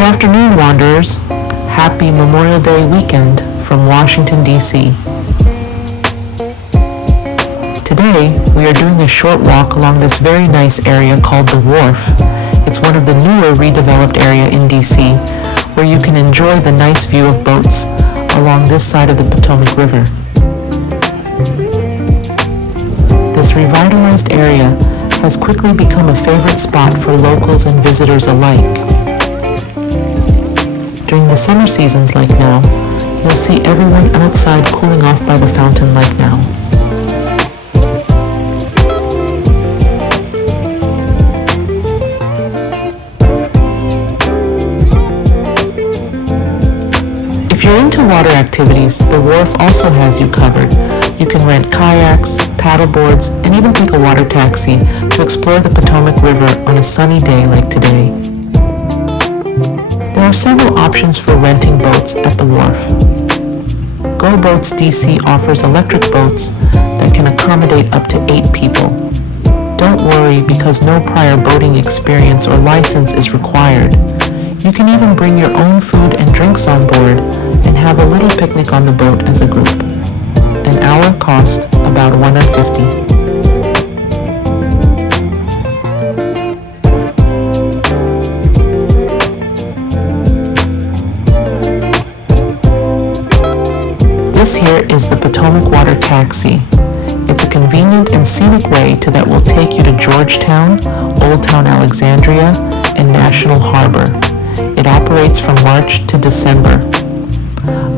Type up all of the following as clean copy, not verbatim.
Good afternoon, wanderers. Happy Memorial Day weekend from Washington, D.C. Today, we are doing a short walk along this very nice area called the Wharf. It's one of the newer redeveloped area in D.C., where you can enjoy the nice view of boats along this side of the Potomac River. This revitalized area has quickly become a favorite spot for locals and visitors alike. During the summer seasons like now, you'll see everyone outside cooling off by the fountain like now. If you're into water activities, the Wharf also has you covered. You can rent kayaks, paddle boards, and even take a water taxi to explore the Potomac River on a sunny day like today. There are several options for renting boats at the Wharf. Go Boats DC offers electric boats that can accommodate up to 8 people. Don't worry because no prior boating experience or license is required. You can even bring your own food and drinks on board and have a little picnic on the boat as a group. An hour cost about $150. This here is the Potomac Water Taxi. It's a convenient and scenic way that will take you to Georgetown, Old Town Alexandria, and National Harbor. It operates from March to December.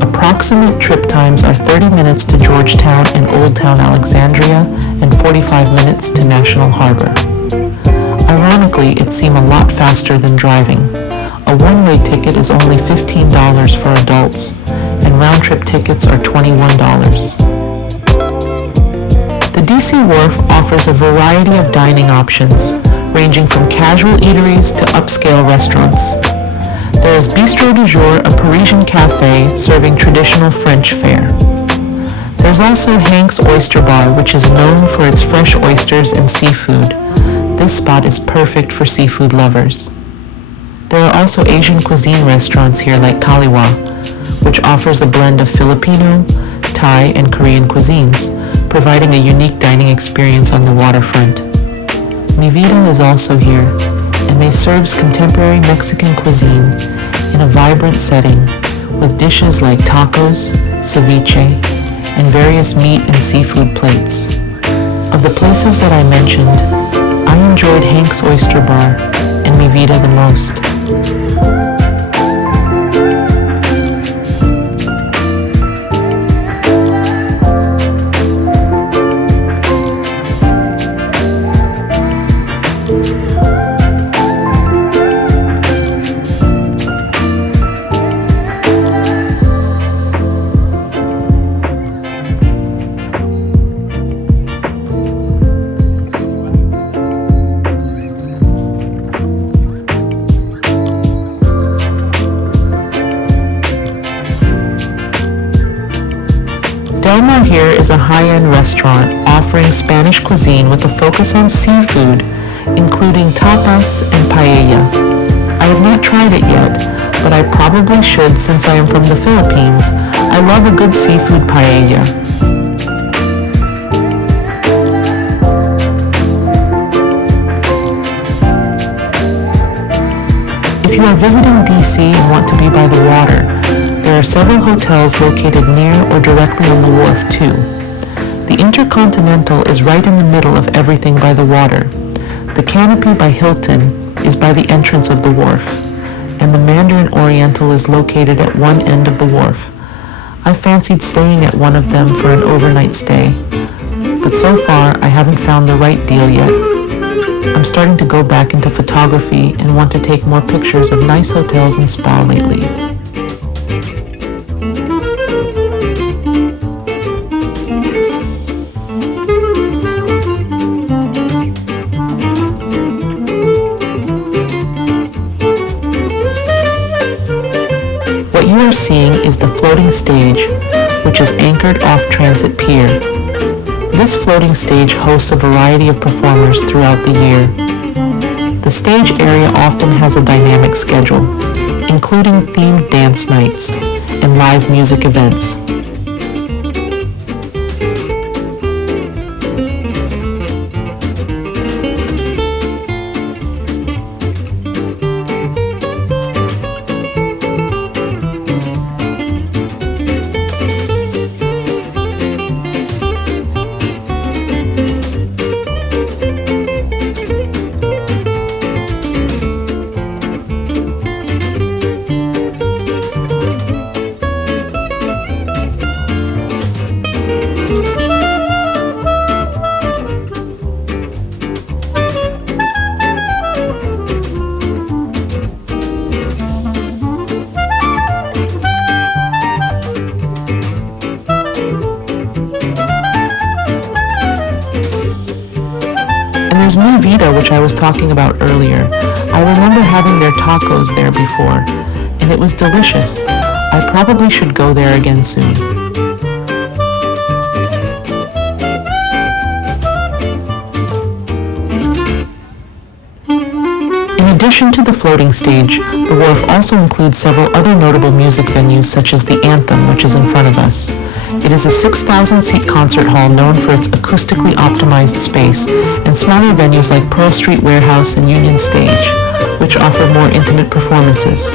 Approximate trip times are 30 minutes to Georgetown and Old Town Alexandria and 45 minutes to National Harbor. Ironically, it seems a lot faster than driving. A one-way ticket is only $15 for adults, and round-trip tickets are $21. The DC Wharf offers a variety of dining options, ranging from casual eateries to upscale restaurants. There is Bistro du Jour, a Parisian cafe serving traditional French fare. There's also Hank's Oyster Bar, which is known for its fresh oysters and seafood. This spot is perfect for seafood lovers. There are also Asian cuisine restaurants here like Kaliwa, which offers a blend of Filipino, Thai, and Korean cuisines, providing a unique dining experience on the waterfront. Mi Vida is also here, and they serve contemporary Mexican cuisine in a vibrant setting with dishes like tacos, ceviche, and various meat and seafood plates. Of the places that I mentioned, I enjoyed Hank's Oyster Bar and Mi Vida the most. Del Mar here is a high-end restaurant offering Spanish cuisine with a focus on seafood, including tapas and paella. I have not tried it yet, but I probably should since I am from the Philippines. I love a good seafood paella. If you are visiting DC and want to be by the water, there are several hotels located near or directly on the wharf too. The Intercontinental is right in the middle of everything by the water. The Canopy by Hilton is by the entrance of the wharf, and the Mandarin Oriental is located at one end of the wharf. I fancied staying at one of them for an overnight stay, but so far I haven't found the right deal yet. I'm starting to go back into photography and want to take more pictures of nice hotels and spa lately. What you are seeing is the floating stage, which is anchored off Transit Pier. This floating stage hosts a variety of performers throughout the year. The stage area often has a dynamic schedule, including themed dance nights and live music events. There's Mi Vida, which I was talking about earlier. I remember having their tacos there before, and it was delicious. I probably should go there again soon. In addition to the floating stage, the wharf also includes several other notable music venues such as the Anthem, which is in front of us. It is a 6,000-seat concert hall known for its acoustically optimized space, and smaller venues like Pearl Street Warehouse and Union Stage, which offer more intimate performances.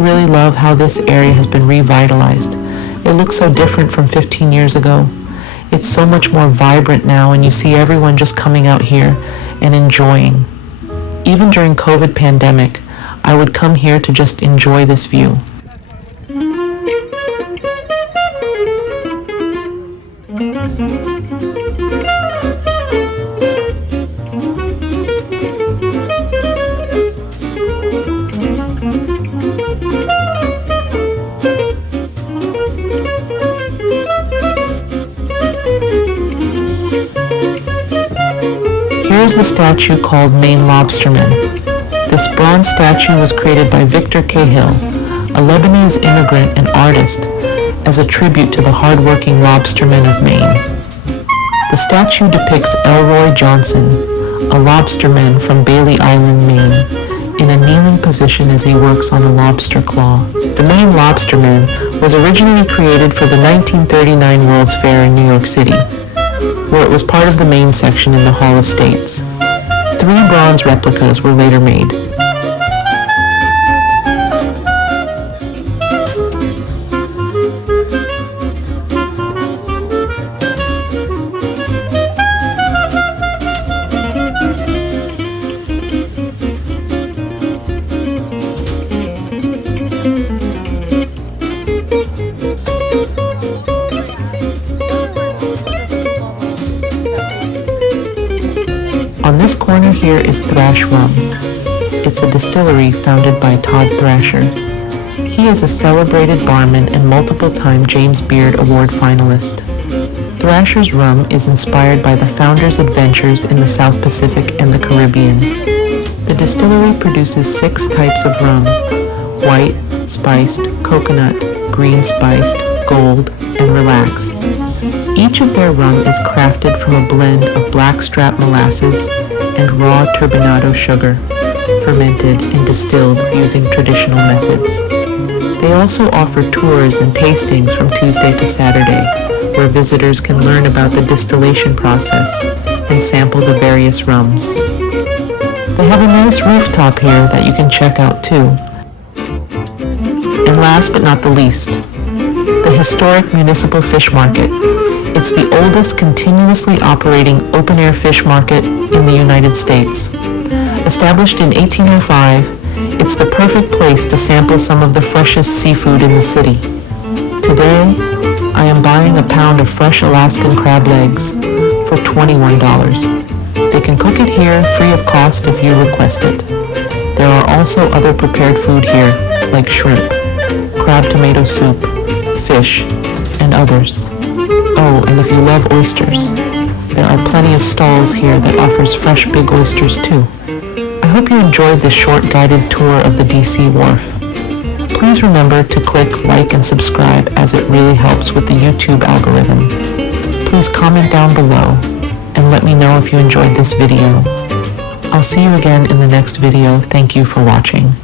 Really love how this area has been revitalized. It looks so different from 15 years ago. It's so much more vibrant now, and you see everyone just coming out here and enjoying. Even during COVID pandemic, I would come here to just enjoy this view. Here's the statue called Maine Lobsterman. This bronze statue was created by Victor Cahill, a Lebanese immigrant and artist, as a tribute to the hardworking lobstermen of Maine. The statue depicts Elroy Johnson, a lobsterman from Bailey Island, Maine, in a kneeling position as he works on a lobster claw. The Maine Lobsterman was originally created for the 1939 World's Fair in New York City, where it was part of the Maine section in the Hall of States. 3 bronze replicas were later made. On this corner here is Thrash Rum. it's a distillery founded by Todd Thrasher. He is a celebrated barman and multiple-time James Beard Award finalist. Thrasher's rum is inspired by the founder's adventures in the South Pacific and the Caribbean. The distillery produces 6 types of rum: white, spiced, coconut, green spiced, gold, and relaxed. Each of their rum is crafted from a blend of blackstrap molasses and raw turbinado sugar, fermented and distilled using traditional methods. They also offer tours and tastings from Tuesday to Saturday, where visitors can learn about the distillation process and sample the various rums. They have a nice rooftop here that you can check out too. And last but not the least, the historic Municipal Fish Market. It's the oldest continuously operating open-air fish market in the United States. Established in 1805, it's the perfect place to sample some of the freshest seafood in the city. Today, I am buying a pound of fresh Alaskan crab legs for $21. They can cook it here free of cost if you request it. There are also other prepared food here, like shrimp, crab tomato soup, fish, and others. Oh, and if you love oysters, there are plenty of stalls here that offers fresh big oysters too. I hope you enjoyed this short guided tour of the DC Wharf. Please remember to click like and subscribe, as it really helps with the YouTube algorithm. Please comment down below and let me know if you enjoyed this video. I'll see you again in the next video. Thank you for watching.